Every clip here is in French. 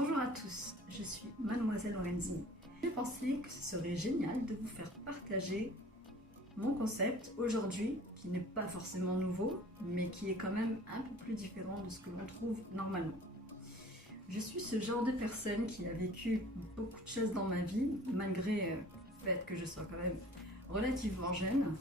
Bonjour à tous, je suis Mademoiselle Lorenzini. J'ai pensé que ce serait génial de vous faire partager mon concept aujourd'hui, qui n'est pas forcément nouveau, mais qui est quand même un peu plus différent de ce que l'on trouve normalement. Je suis ce genre de personne qui a vécu beaucoup de choses dans ma vie, malgré le fait que je sois quand même relativement jeune.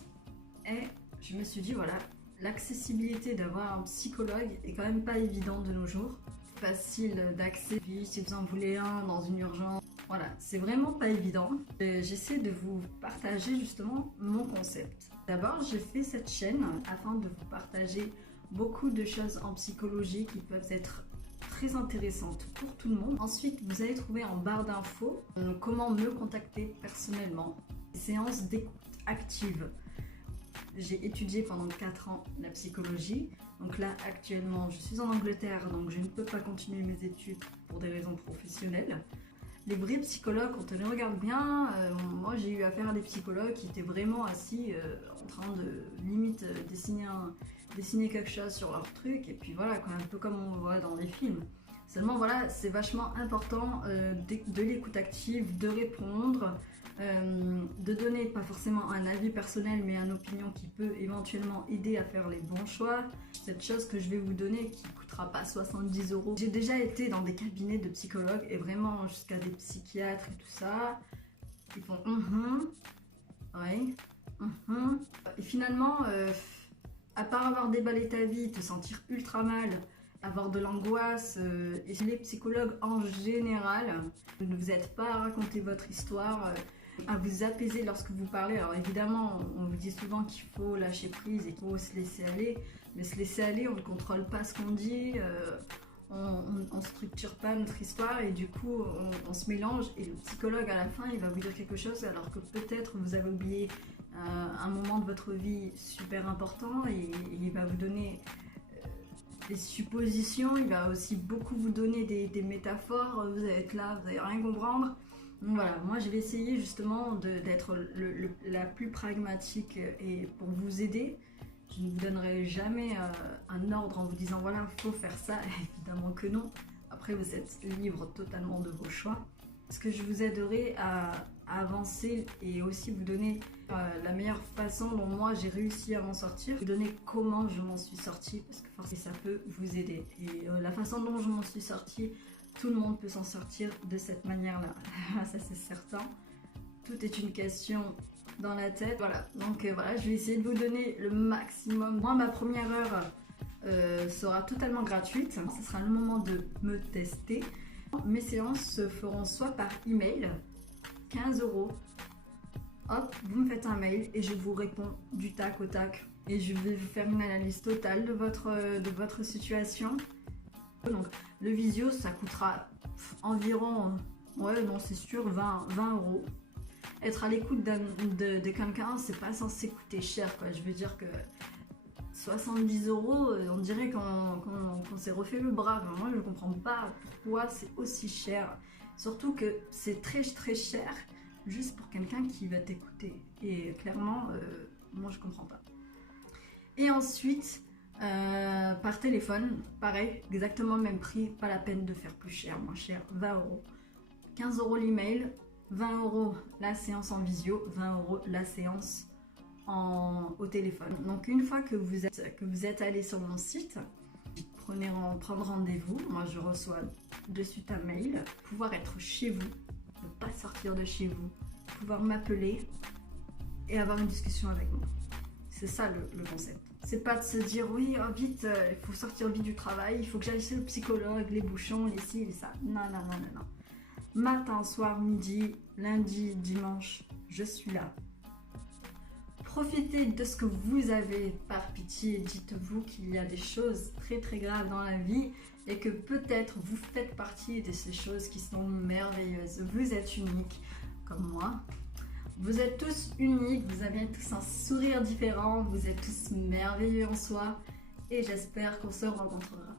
Et je me suis dit, voilà, l'accessibilité d'avoir un psychologue est quand même pas évident de nos jours. Facile d'accès, si vous en voulez un dans une urgence. Voilà, c'est vraiment pas évident. J'essaie de vous partager justement mon concept. D'abord, j'ai fait cette chaîne afin de vous partager beaucoup de choses en psychologie qui peuvent être très intéressantes pour tout le monde. Ensuite, vous allez trouver en barre d'infos comment me contacter personnellement. Séance d'écoute active. J'ai étudié pendant 4 ans la psychologie, donc là actuellement je suis en Angleterre, donc je ne peux pas continuer mes études pour des raisons professionnelles. Les vrais psychologues, quand on les regarde bien, moi j'ai eu affaire à des psychologues qui étaient vraiment assis en train de limite dessiner quelque chose sur leur truc, et puis voilà, un peu comme on voit dans les films. Seulement voilà, c'est vachement important de l'écoute active, de répondre, de donner pas forcément un avis personnel mais une opinion qui peut éventuellement aider à faire les bons choix. Cette chose que je vais vous donner qui ne coûtera pas 70 €. J'ai déjà été dans des cabinets de psychologues et vraiment jusqu'à des psychiatres et tout ça. Ils font ouais, Et finalement, à part avoir déballé ta vie, te sentir ultra mal, avoir de l'angoisse, et les psychologues en général ne vous aident pas à raconter votre histoire, à vous apaiser lorsque vous parlez. Alors évidemment, on vous dit souvent qu'il faut lâcher prise et qu'il faut se laisser aller, mais se laisser aller, on ne contrôle pas ce qu'on dit, on structure pas notre histoire et du coup on se mélange, et le psychologue à la fin il va vous dire quelque chose alors que peut-être vous avez oublié un moment de votre vie super important, et il va vous donner des suppositions, il va aussi beaucoup vous donner des métaphores, vous allez être là, vous n'allez rien comprendre. Donc voilà, moi je vais essayer justement d'être la plus pragmatique et pour vous aider. Je ne vous donnerai jamais un ordre en vous disant voilà, il faut faire ça, évidemment que non. Après vous êtes libre totalement de vos choix. Parce que je vous aiderai à avancer et aussi vous donner la meilleure façon dont moi j'ai réussi à m'en sortir, vous donner comment je m'en suis sortie, parce que forcément ça peut vous aider. Et la façon dont je m'en suis sortie, tout le monde peut s'en sortir de cette manière-là, ça c'est certain. Tout est une question dans la tête. Voilà, donc voilà, je vais essayer de vous donner le maximum. Moi, ma première heure sera totalement gratuite. Ce sera le moment de me tester. Mes séances se feront soit par email, 15 €. Hop, vous me faites un mail et je vous réponds du tac au tac. Et je vais vous faire une analyse totale de votre situation. Donc le visio, ça coûtera environ, ouais non c'est sûr, 20 €. Être à l'écoute de quelqu'un, c'est pas censé coûter cher, quoi. Je veux dire que 70 €, on dirait qu'on s'est refait le bras. Moi, je ne comprends pas pourquoi c'est aussi cher. Surtout que c'est très très cher juste pour quelqu'un qui va t'écouter. Et clairement, moi, je comprends pas. Et ensuite, par téléphone, pareil, exactement le même prix. Pas la peine de faire plus cher, moins cher, 20 €. 15 € l'email, 20 € la séance en visio, 20 € la séance au téléphone. Donc une fois que vous êtes allé sur mon site, prendre rendez-vous. Moi je reçois de suite un mail, pouvoir être chez vous, ne pas sortir de chez vous, pouvoir m'appeler et avoir une discussion avec moi. C'est ça le concept. C'est pas de se dire oui, oh, vite, il faut sortir vite du travail, il faut que j'aille chez le psychologue, les bouchons, les ci, les ça. Non, non, non, non, non. Matin, soir, midi, lundi, dimanche, je suis là. Profitez de ce que vous avez, par pitié. Dites-vous qu'il y a des choses très très graves dans la vie et que peut-être vous faites partie de ces choses qui sont merveilleuses. Vous êtes uniques comme moi. Vous êtes tous uniques, vous avez tous un sourire différent, vous êtes tous merveilleux en soi et j'espère qu'on se rencontrera.